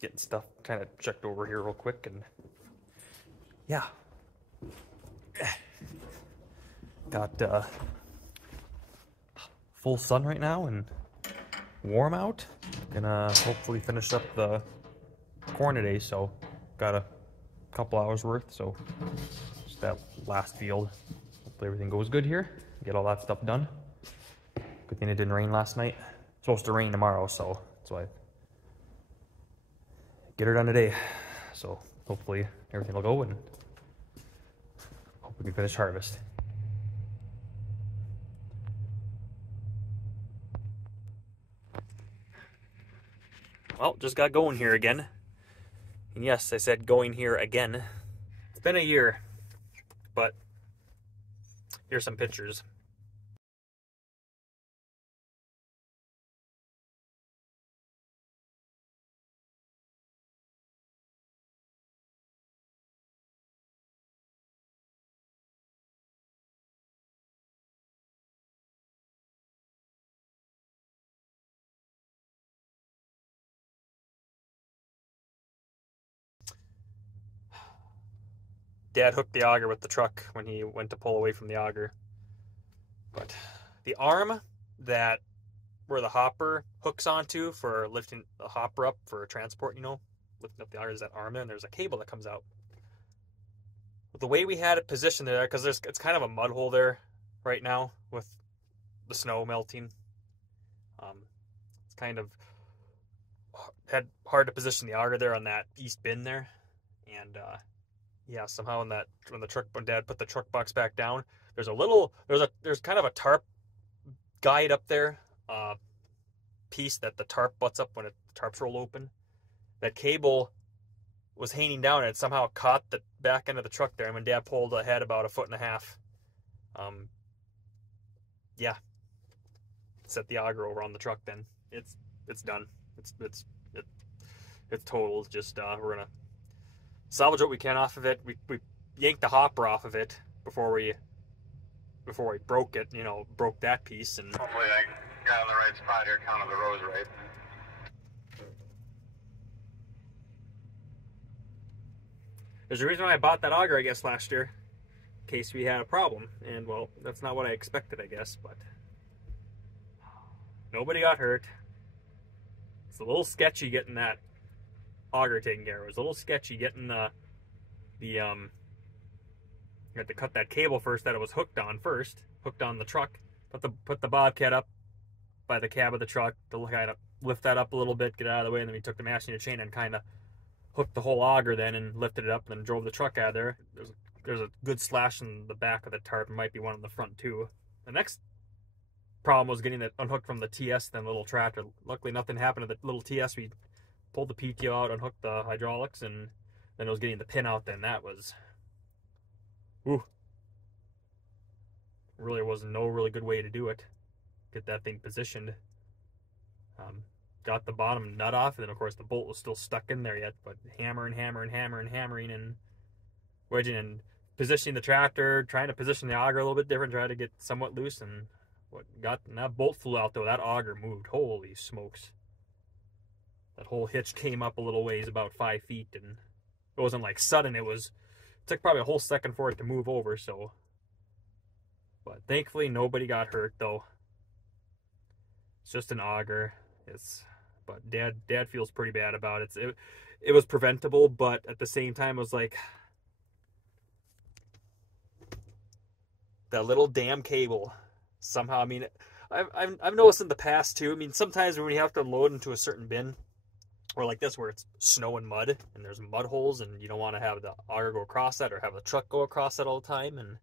getting stuff kind of checked over here real quick, and yeah, got full sun right now and warm out. Gonna hopefully finish up the corn today, so got a couple hours worth, so just that last field. Hopefully everything goes good here, get all that stuff done. Good thing it didn't rain last night. It's supposed to rain tomorrow, so that's why get her done today. So hopefully everything will go and hope we can finish harvest. Well, just got going here again. And yes, I said going here again. It's been a year, but here's some pictures. Dad hooked the auger with the truck when he went to pull away from the auger. But the arm that where the hopper hooks onto for lifting the hopper up for transport, you know, lifting up the auger, is that arm there, and there's a cable that comes out. But the way we had it positioned there, because it's kind of a mud hole there right now with the snow melting. It's kind of hard to position the auger there on that east bin there, and yeah, somehow when Dad put the truck box back down, there's kind of a tarp guide up there, piece that the tarp butts up when the tarps roll open. That cable was hanging down and it somehow caught the back end of the truck there, and when Dad pulled ahead about 1.5 feet, yeah, set the auger over on the truck. Then it's done. It's total. Just we're gonna salvage what we can off of it. We yanked the hopper off of it before we broke it, you know, broke that piece. And hopefully I got on the right spot here, counted the rows right. There's a reason why I bought that auger, I guess, last year, in case we had a problem. And well, that's not what I expected, I guess, but nobody got hurt. It's a little sketchy getting that auger taken care of. It was a little sketchy getting you had to cut that cable first that it was hooked on the truck. Put the bobcat up by the cab of the truck to kind of lift that up a little bit, get it out of the way, and then we took the mashing chain and kind of hooked the whole auger then and lifted it up and then drove the truck out of there. There's a good slash in the back of the tarp. It might be one in the front too. The next problem was getting it unhooked from the TS, then little tractor. Luckily nothing happened to the little TS. We pulled the PTO out, unhooked the hydraulics, and then it was getting the pin out. Then that was, ooh, really was no really good way to do it. Get that thing positioned. Got the bottom nut off, and then of course the bolt was still stuck in there yet, but hammering and wedging and positioning the tractor, trying to position the auger a little bit different, trying to get somewhat loose, and that bolt flew out though. That auger moved. Holy smokes. That whole hitch came up a little ways, about 5 feet, and it wasn't like sudden. It took probably a whole second for it to move over, so. But thankfully nobody got hurt though. It's just an auger. But Dad feels pretty bad about it. It was preventable, but at the same time it was like that little damn cable. Somehow, I mean, I've noticed in the past too. I mean, sometimes when you have to load into a certain bin, or like this where it's snow and mud and there's mud holes and you don't want to have the auger go across that or have the truck go across that all the time, and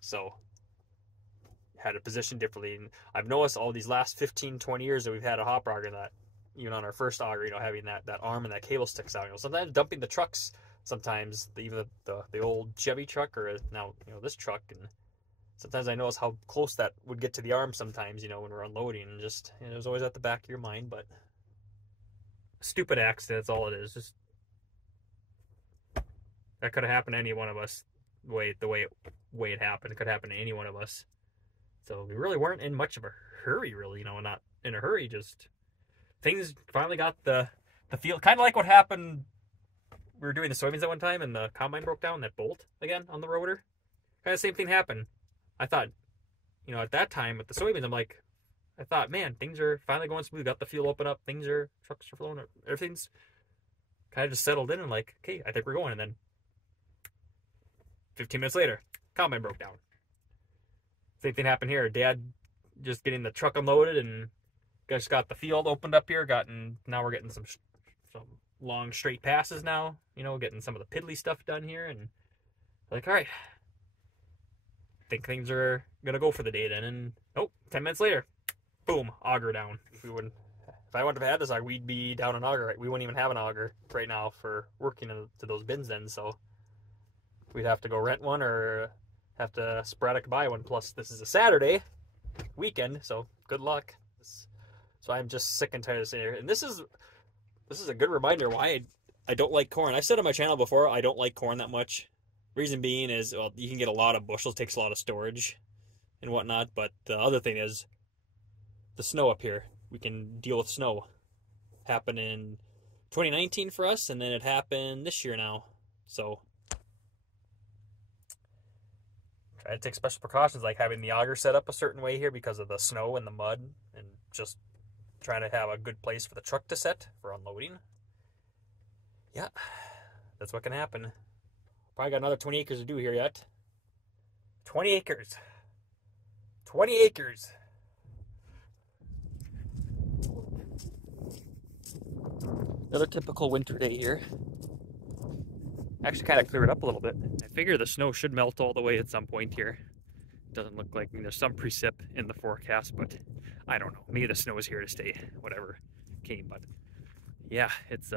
so had it positioned differently. And I've noticed all these last 15-20 years that we've had a hopper auger, that even on our first auger, you know, having that arm and that cable sticks out, you know, sometimes dumping the trucks, sometimes even the old Chevy truck, or now, you know, this truck, and sometimes I notice how close that would get to the arm sometimes, you know, when we're unloading, and just, you know, it was always at the back of your mind. But stupid accident, that's all it is. Just that could have happened to any one of us. The way it happened, it could happen to any one of us. So we really weren't in much of a hurry, really, you know, not in a hurry, just things finally got the feel, kind of like what happened. We were doing the soybeans at one time, and the combine broke down. That bolt again on the rotor, kind of same thing happened. I thought, at that time with the soybeans, I thought, man, things are finally going smooth. Got the fuel open up. Trucks are flowing. Everything's kind of just settled in, and okay, I think we're going. And then 15 minutes later, combine broke down. Same thing happened here. Dad just getting the truck unloaded, and just got the field opened up here. Now we're getting some long straight passes now. Getting some of the piddly stuff done here, and all right, think things are gonna go for the day then. And 10 minutes later, boom, auger down. If I wouldn't have had this auger, we'd be down an auger. We wouldn't even have an auger right now for working to those bins then. So we'd have to go rent one or have to sporadic buy one. Plus, this is a Saturday weekend, so good luck. So I'm just sick and tired of saying it. And this is a good reminder why I don't like corn. I said on my channel before, I don't like corn that much. Reason being is, well, you can get a lot of bushels, takes a lot of storage and whatnot. But the other thing is the snow up here. We can deal with snow. Happened in 2019 for us, and then it happened this year now. So try to take special precautions, like having the auger set up a certain way here because of the snow and the mud, and just trying to have a good place for the truck to set for unloading. Yeah, that's what can happen. Probably got another 20 acres to do here yet. 20 acres. 20 acres. Another typical winter day here. Actually kind of cleared up a little bit. I figure the snow should melt all the way at some point here. Doesn't look like, there's some precip in the forecast, but I don't know. Maybe the snow is here to stay, whatever came. But yeah, it's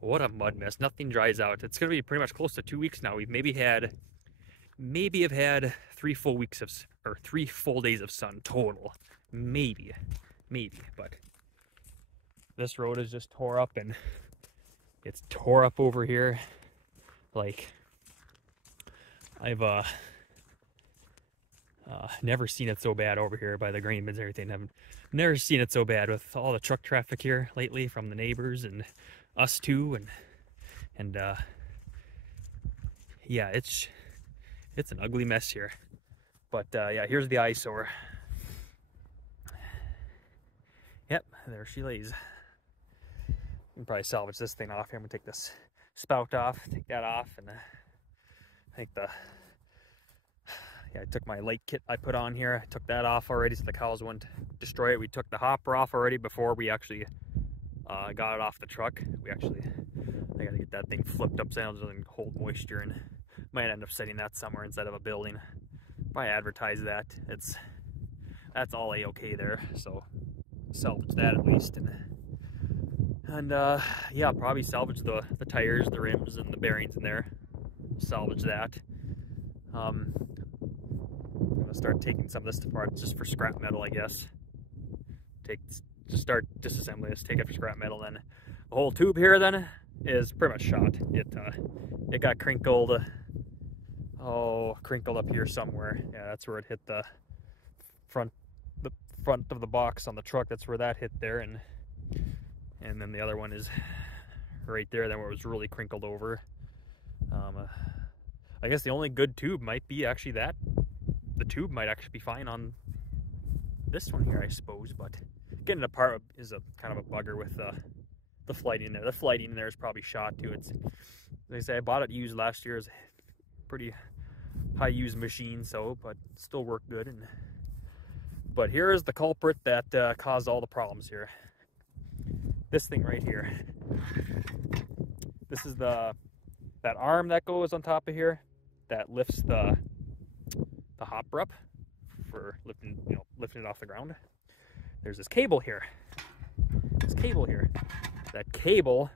what a mud mess. Nothing dries out. It's gonna be pretty much close to 2 weeks now. We've maybe have had 3 full weeks or 3 full days of sun total. Maybe, but this road is just tore up, and it's tore up over here. Like, I've never seen it so bad over here by the grain bins and everything. I've never seen it so bad with all the truck traffic here lately from the neighbors and us too, and yeah, it's an ugly mess here. But yeah, here's the eyesore. Yep, there she lays. You can probably salvage this thing off here. I'm gonna take this spout off, take that off, and I think I took my light kit I put on here. I took that off already so the cows wouldn't destroy it. We took the hopper off already before we actually got it off the truck. I gotta get that thing flipped upside down so it doesn't hold moisture, and might end up setting that somewhere instead of a building. Probably advertise that. That's all a-okay there, so salvage that at least. And yeah, probably salvage the tires, the rims, and the bearings in there. Salvage that. I'm gonna start taking some of this apart just for scrap metal, I guess. Just start disassembling this, take it for scrap metal. Then the whole tube here then is pretty much shot. It got crinkled. Oh, crinkled up here somewhere. Yeah, that's where it hit the front of the box on the truck. That's where that hit there, and then the other one is right there. Then where it was really crinkled over. I guess the only good tube might be actually that. The tube might actually be fine on this one here, I suppose, but getting it apart is a kind of a bugger with the flighting in there. The flighting in there is probably shot too. It's, like I say, I bought it used last year. It's a pretty high used machine, but still worked good. But here is the culprit that caused all the problems here. This thing right here. This is that arm that goes on top of here that lifts the hopper up for lifting it off the ground. There's this cable here. That cable,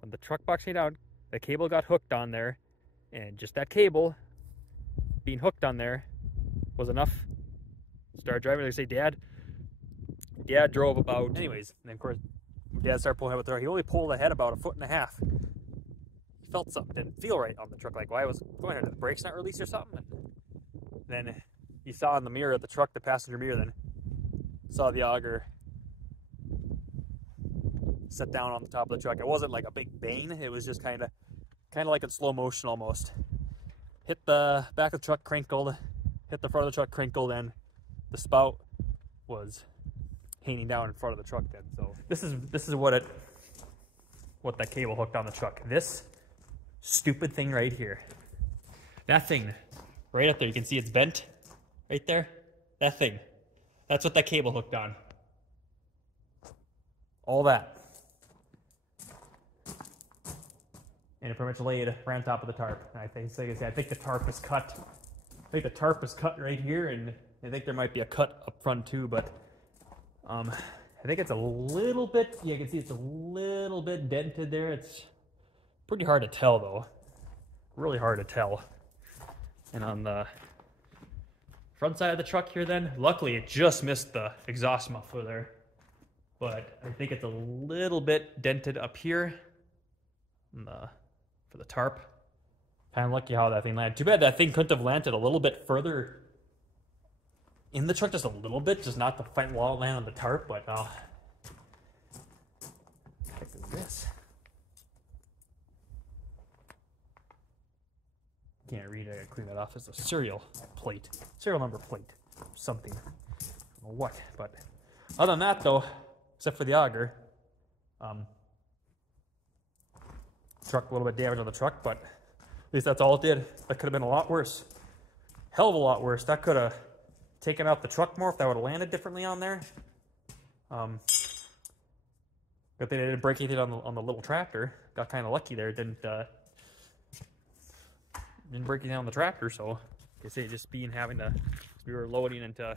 when the truck box came out, the cable got hooked on there, and just that cable being hooked on there was enough to start driving. They say Dad drove about, anyways, and then of course Dad started pulling ahead with her. He only pulled ahead about 1.5 feet. He felt something didn't feel right on the truck, like, why was going here? Did the brakes not release or something? And then he saw in the mirror of the truck, the passenger mirror, then saw the auger set down on the top of the truck. It wasn't like a big bang. It was just kind of like in slow motion almost. Hit the back of the truck, crinkled. Hit the front of the truck, crinkled, and the spout was hanging down in front of the truck then. So this is what that cable hooked on the truck. This stupid thing right here. That thing right up there, you can see it's bent right there. That thing. That's what that cable hooked on. All that. And it pretty much laid right on top of the tarp. And I think the tarp is cut. I think the tarp is cut right here, and I think there might be a cut up front too, but I think it's a little bit, yeah, you can see it's a little bit dented there. It's pretty hard to tell though. Really hard to tell. And on the front side of the truck here then, luckily it just missed the exhaust muffler there. But I think it's a little bit dented up here for the tarp. Kind of lucky how that thing landed. Too bad that thing couldn't have landed a little bit further in the truck, just a little bit, just not the land on the tarp, but what the heck is this? Can't read it, I gotta clean that off. It's a serial number plate, something. I don't know what, but other than that though, except for the auger, truck a little bit damage on the truck, but at least that's all it did. That could have been a lot worse. Hell of a lot worse. That could have taken out the truck more if that would have landed differently on there. Good thing they didn't break anything on the little tractor. Got kind of lucky there. Didn't break anything on the tractor, so they say just we were loading into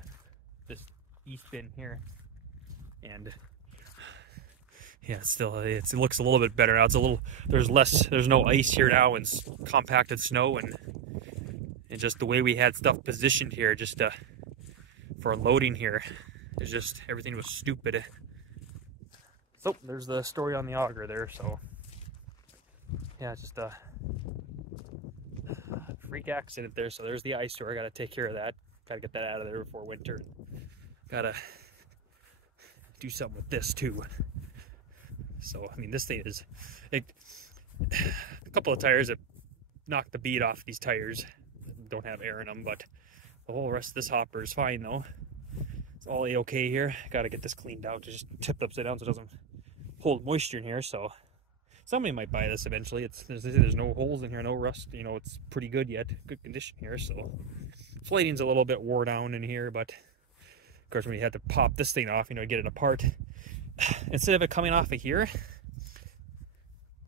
this east bin here, and yeah, still it looks a little bit better now. It's a little, there's no ice here now and compacted snow, and just the way we had stuff positioned here just for loading here, it's just everything was stupid. So there's the story on the auger there. So yeah, just a freak accident there. So there's the ice store. I gotta take care of that. Gotta get that out of there before winter. Gotta do something with this too. So I mean, this thing is a couple of tires that knocked the bead off these tires. Don't have air in them, but the whole rest of this hopper is fine though. It's all a-okay here. Gotta get this cleaned out. Just tipped upside down so it doesn't hold moisture in here. So somebody might buy this eventually. There's no holes in here, no rust. You know, it's pretty good yet, good condition here. So plating's a little bit wore down in here, but of course when you had to pop this thing off, you know, get it apart, instead of it coming off of here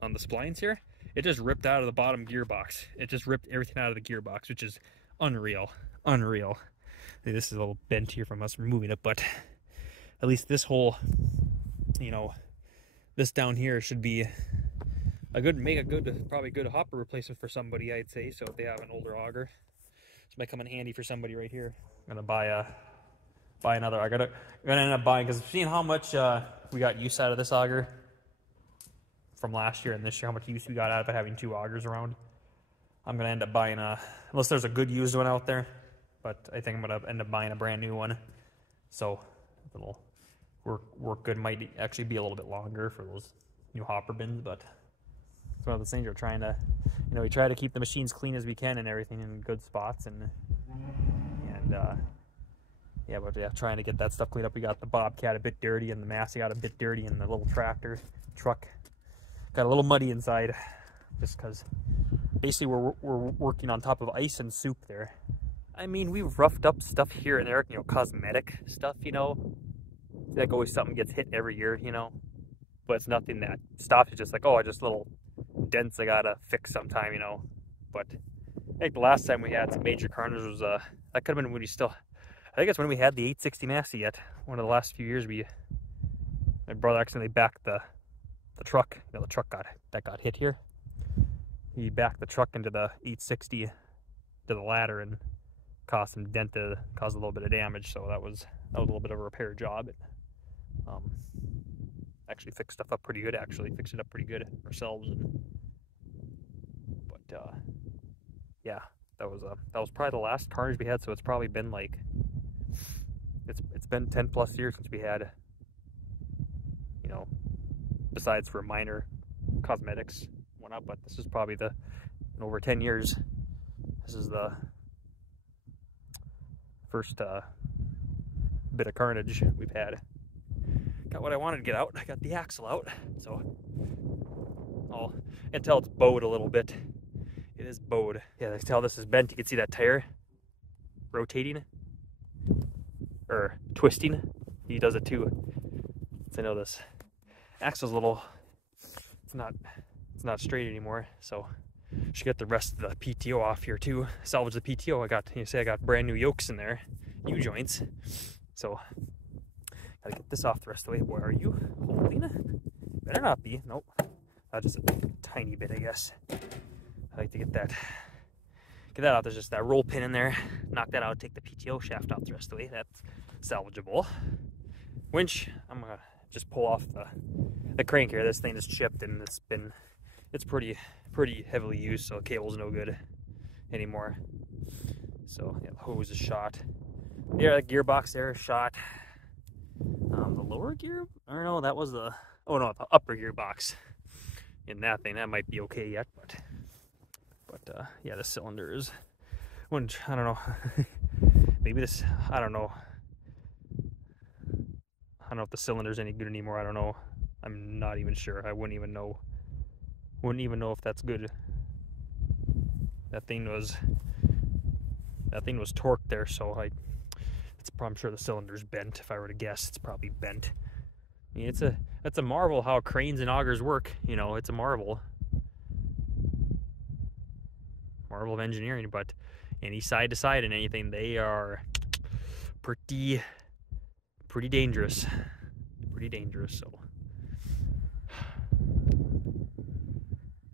on the splines here, it just ripped out of the bottom gearbox. It just ripped everything out of the gearbox, which is unreal. This is a little bent here from us removing it, but at least this whole, you know, this down here should be probably a good hopper replacement for somebody, I'd say. So if they have an older auger, this might come in handy for somebody right here. I'm gonna buy another. I'm gonna end up buying, because seeing how much we got use out of this auger from last year and this year, how much use we got out of it having two augers around. I'm gonna end up buying unless there's a good used one out there, but I think I'm gonna end up buying a brand new one. So it'll work good. Might actually be a little bit longer for those new hopper bins, but it's one of those things we're trying to, you know, we try to keep the machines clean as we can and everything in good spots, and yeah, but yeah, trying to get that stuff cleaned up. We got the Bobcat a bit dirty, and the Massey got a bit dirty, and the little tractor truck got a little muddy inside, just because basically we're working on top of ice and soup there. I mean, we've roughed up stuff here and there, you know, cosmetic stuff, you know. Like always something gets hit every year, you know. But it's nothing that stops. It's just like, oh, just little dents I gotta fix sometime, you know. But I think the last time we had some major carnage was, that could have been when I think it's when we had the 860 Massey yet. One of the last few years my brother accidentally backed the truck. You know, the truck got hit here. He backed the truck into the 860 to the ladder and caused a little bit of damage. So that was a little bit of a repair job. Actually fixed stuff up pretty good. Fixed it up pretty good ourselves. But yeah, that was probably the last carnage we had. So it's probably been like It's been 10 plus years since we had, you know, besides for minor cosmetics went up, but this is probably in over 10 years, this is the first bit of carnage we've had. Got what I wanted to get out. I got the axle out, so until it's bowed a little bit. It is bowed. Yeah, I can tell this is bent. You can see that tire rotating or twisting. He does it too. So I know this axle's a little. It's not straight anymore. So should get the rest of the PTO off here too. Salvage the PTO. I got brand new yokes in there, U-joints. So gotta get this off the rest of the way. Where are you holding? Better not be. Nope. Just a tiny bit, I guess. I like to get that out. There's just that roll pin in there. Knock that out. Take the PTO shaft out the rest of the way. That's salvageable. Winch. I'm gonna just pull off the crank here. This thing is chipped and it's pretty heavily used, so the cable's no good anymore. So yeah, the hose is shot. Yeah, the gearbox there is shot. The lower gear, I don't know, that was the upper gearbox in that thing. That might be okay yet, but yeah, the cylinder is, I don't know. Maybe this, I don't know if the cylinder's any good anymore. I don't know. I'm not even sure. I wouldn't even know if that's good. That thing was torqued there, so I'm sure the cylinder's bent. If I were to guess, it's probably bent. I mean, it's a marvel how cranes and augers work. You know, it's a marvel of engineering. But any side to side and anything, they are pretty dangerous. Pretty dangerous. So,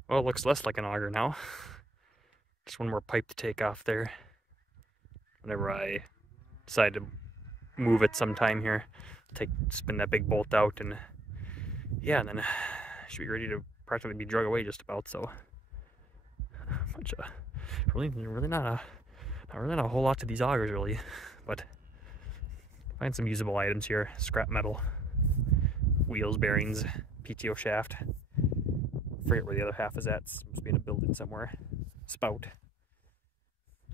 well, it looks less like an auger now. Just one more pipe to take off there. Whenever I decide to move it sometime here, spin that big bolt out, and yeah, and then should be ready to practically be drug away just about. So really not a whole lot to these augers really, but find some usable items here. Scrap metal, wheels, bearings, PTO shaft. Forget where the other half is at. It's supposed to be in a building somewhere. Spout,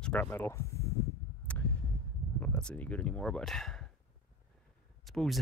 scrap metal. I don't know if that's any good anymore, but I suppose